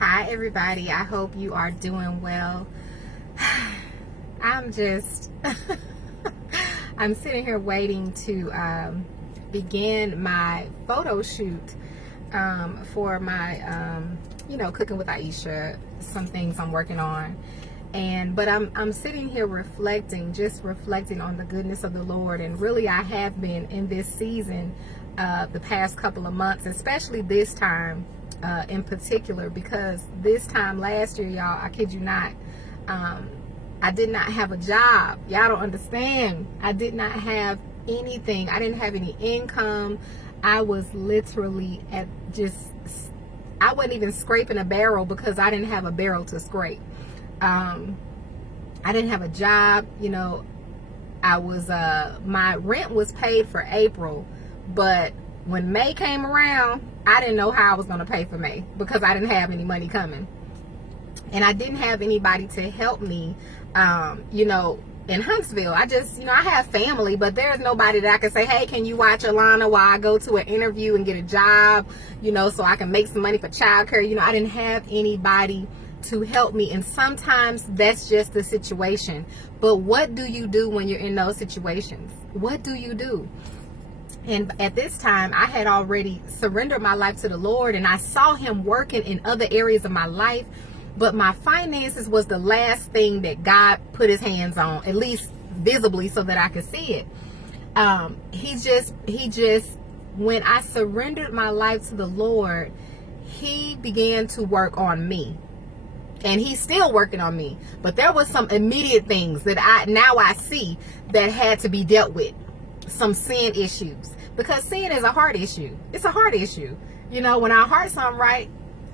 Hi everybody, I hope you are doing well. I'm sitting here waiting to begin my photo shoot for my cooking with Aisha, some things I'm working on. But I'm sitting here reflecting on the goodness of the Lord, and really I have been in this season the past couple of months, especially this time in particular, because this time last year, y'all, I kid you not, I did not have a job. Y'all don't understand. I did not have anything. I didn't have any income. I was literally I wasn't even scraping a barrel because I didn't have a barrel to scrape. I didn't have a job. I was my rent was paid for April, but when May came around, I didn't know how I was going to pay for May because I didn't have any money coming, and I didn't have anybody to help me. In Huntsville, I have family, but there's nobody that I can say, hey, can you watch Alana while I go to an interview and get a job, so I can make some money for childcare. I didn't have anybody to help me, and sometimes that's just the situation. But what do you do when you're in those situations? What do you do? And at this time, I had already surrendered my life to the Lord, and I saw him working in other areas of my life. But my finances was the last thing that God put his hands on, at least visibly, so that I could see it. He just, when I surrendered my life to the Lord, he began to work on me. And he's still working on me. But there was some immediate things that I see that had to be dealt with. Some sin issues. Because sin is a heart issue. It's a heart issue. When our hearts aren't right,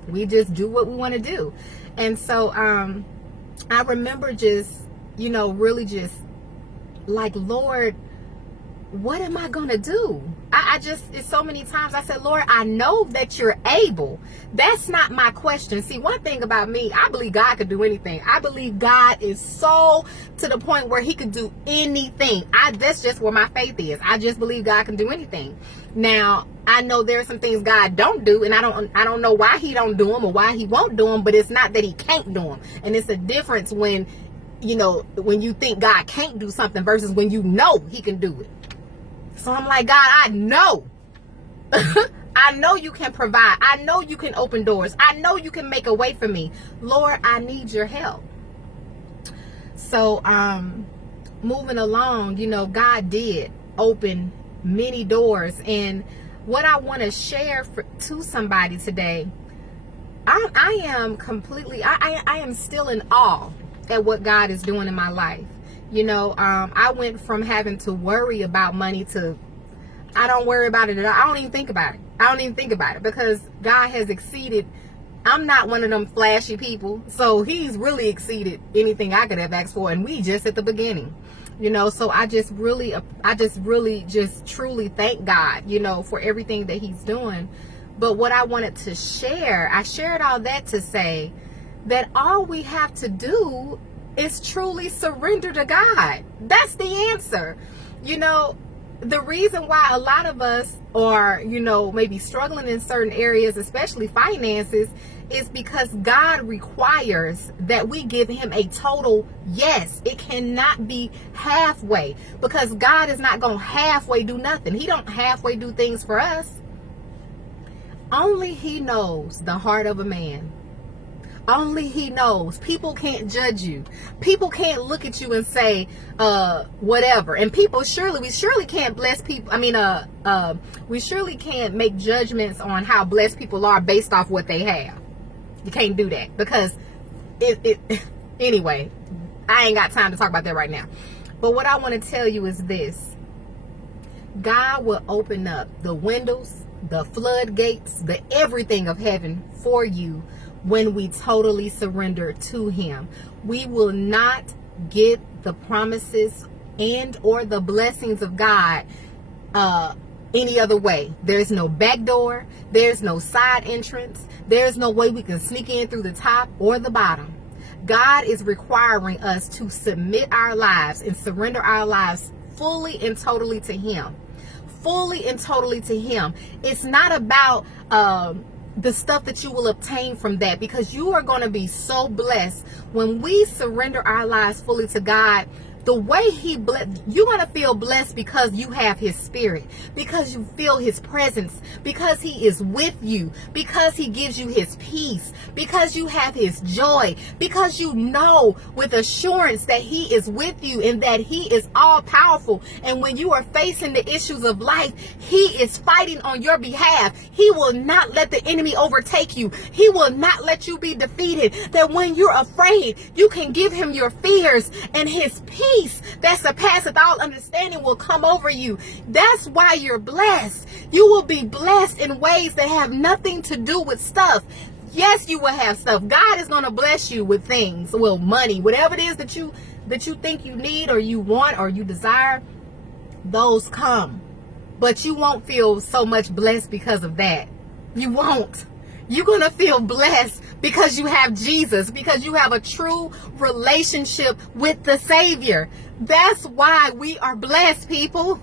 we just do what we want to do. And so I remember really just like, Lord, what am I going to do? It's so many times I said, Lord, I know that you're able. That's not my question. See, one thing about me, I believe God could do anything. I believe God is so to the point where he could do anything. That's just where my faith is. I just believe God can do anything. Now, I know there are some things God don't do, and I don't know why he don't do them or why he won't do them, but it's not that he can't do them. And it's a difference when you think God can't do something versus when you know he can do it. So I'm like, God, I know. I know you can provide. I know you can open doors. I know you can make a way for me. Lord, I need your help. So moving along, God did open many doors. And what I want to share to somebody today, I am still in awe at what God is doing in my life. I went from having to worry about money to I don't worry about it at all. I don't even think about it because God has exceeded. I'm not one of them flashy people, so he's really exceeded anything I could have asked for, and we just at the beginning. So I just truly thank God, for everything that he's doing. But what I wanted to share, I shared all that to say that all we have to do is truly surrender to God. That's the answer. The reason why a lot of us are, maybe struggling in certain areas, especially finances, is because God requires that we give him a total yes. It cannot be halfway, because God is not going to halfway do nothing. He don't halfway do things for us. Only he knows the heart of a man. Only he knows. People can't judge you. People can't look at you and say, whatever. And we surely can't bless people. We surely can't make judgments on how blessed people are based off what they have. You can't do that because anyway, I ain't got time to talk about that right now. But what I want to tell you is this. God will open up the windows, the floodgates, the everything of heaven for you when we totally surrender to him. We will not get the promises and or the blessings of God any other way. There's no back door. There's no side entrance. There's no way we can sneak in through the top or the bottom. God is requiring us to submit our lives and surrender our lives fully and totally to him. Fully and totally to him. It's not about the stuff that you will obtain from that, because you are going to be so blessed when we surrender our lives fully to God. The way he bless, you're going to feel blessed because you have his spirit, because you feel his presence, because he is with you, because he gives you his peace, because you have his joy, because you know with assurance that he is with you and that he is all powerful. And when you are facing the issues of life, he is fighting on your behalf. He will not let the enemy overtake you. He will not let you be defeated. That when you're afraid, you can give him your fears, and his peace that surpasseth all understanding will come over you. That's why you're blessed. You will be blessed in ways that have nothing to do with stuff. Yes, you will have stuff. God is going to bless you with things, well, money, whatever it is that you think you need or you want or you desire, those come. But you won't feel so much blessed because of that. You won't. You're going to feel blessed because you have Jesus, because you have a true relationship with the Savior. That's why we are blessed, people.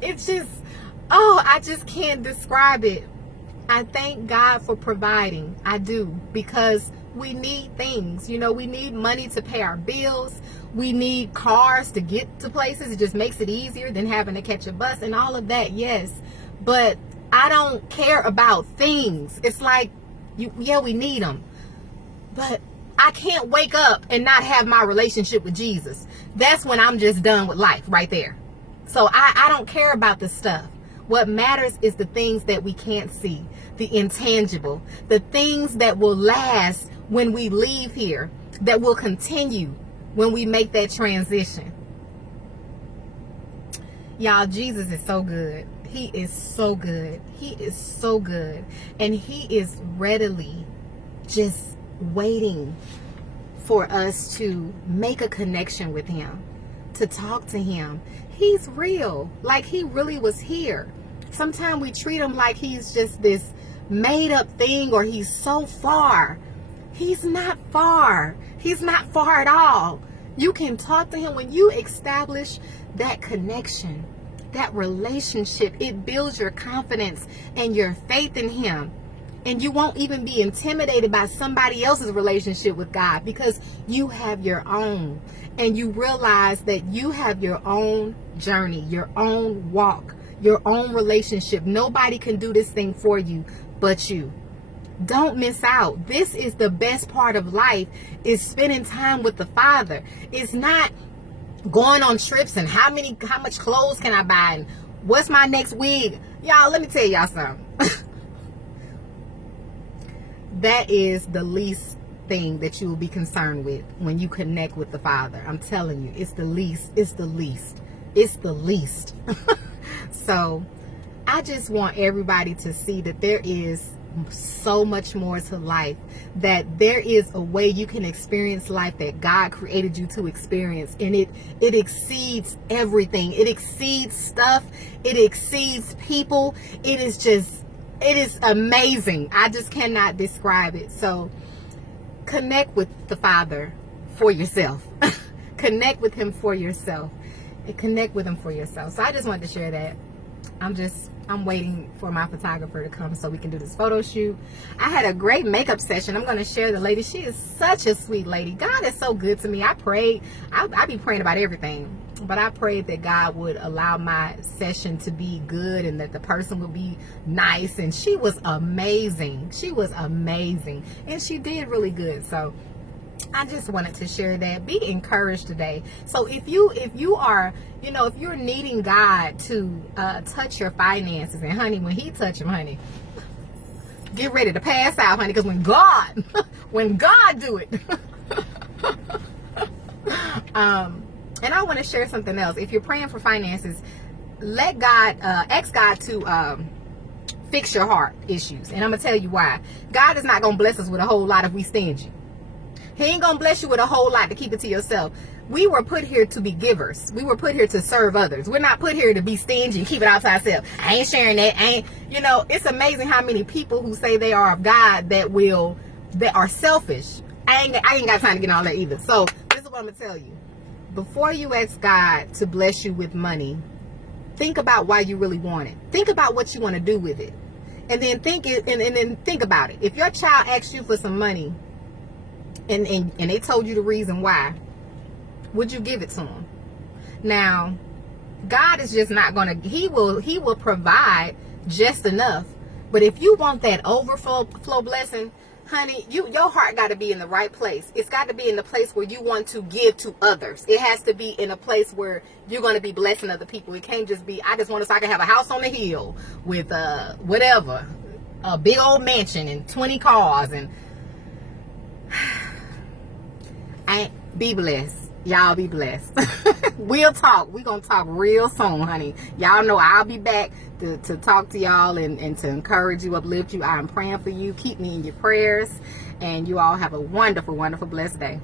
It's just, I just can't describe it. I thank God for providing. I do, because we need things. You know, we need money to pay our bills. We need cars to get to places. It just makes it easier than having to catch a bus and all of that. Yes. But I don't care about things. It's like, we need them. But I can't wake up and not have my relationship with Jesus. That's when I'm just done with life right there. So I don't care about the stuff. What matters is the things that we can't see, the intangible, the things that will last when we leave here, that will continue when we make that transition. Y'all, Jesus is so good. He is so good. He is so good. And he is readily just waiting for us to make a connection with him, to talk to him. He's real. Like he really was here. Sometimes we treat him like he's just this made up thing, or he's so far. He's not far. He's not far at all. You can talk to him. When you establish that connection, that relationship, it builds your confidence and your faith in him. And you won't even be intimidated by somebody else's relationship with God, because you have your own. And you realize that you have your own journey, your own walk, your own relationship. Nobody can do this thing for you but you. Don't miss out. This is the best part of life, is spending time with the Father. It's not going on trips and how much clothes can I buy and what's my next wig. Y'all, let me tell y'all something. That is the least thing that you will be concerned with when you connect with the Father. I'm telling you, it's the least. It's the least. It's the least. So I just want everybody to see that there is so much more to life, that there is a way you can experience life that God created you to experience, and it exceeds everything. It exceeds stuff. It exceeds people. It is amazing. I just cannot describe it. So connect with the Father for yourself. Connect with him for yourself. And connect with him for yourself. So I just wanted to share that. I'm waiting for my photographer to come so we can do this photo shoot. I had a great makeup session. I'm going to share the lady. She is such a sweet lady. God is so good to me. I prayed. I be praying about everything. But I prayed that God would allow my session to be good and that the person would be nice. And she was amazing. She was amazing. And she did really good. So I just wanted to share that. Be encouraged today. So if you are, if you're needing God to touch your finances, and honey, when he touch them, honey, get ready to pass out, honey, because when God do it. And I want to share something else. If you're praying for finances, ask God to fix your heart issues. And I'm going to tell you why. God is not going to bless us with a whole lot if we stingy. He ain't going to bless you with a whole lot to keep it to yourself. We were put here to be givers. We were put here to serve others. We're not put here to be stingy and keep it all to ourselves. I ain't sharing that. It's amazing how many people who say they are of God that are selfish. I ain't got time to get all that either. So this is what I'm going to tell you. Before you ask God to bless you with money, think about why you really want it. Think about what you want to do with it. And then think about it. If your child asks you for some money and they told you the reason why, would you give it to them? Now, God is just not going to, he will provide just enough. But if you want that overflow blessing, honey, your heart got to be in the right place. It's got to be in the place where you want to give to others. It has to be in a place where you're going to be blessing other people. It can't just be, I just want to, so I can have a house on the hill with whatever, a big old mansion and 20 cars and be blessed. Y'all be blessed. We'll talk. We're going to talk real soon, honey. Y'all know I'll be back to talk to y'all and to encourage you, uplift you. I'm praying for you. Keep me in your prayers. And you all have a wonderful, wonderful, blessed day.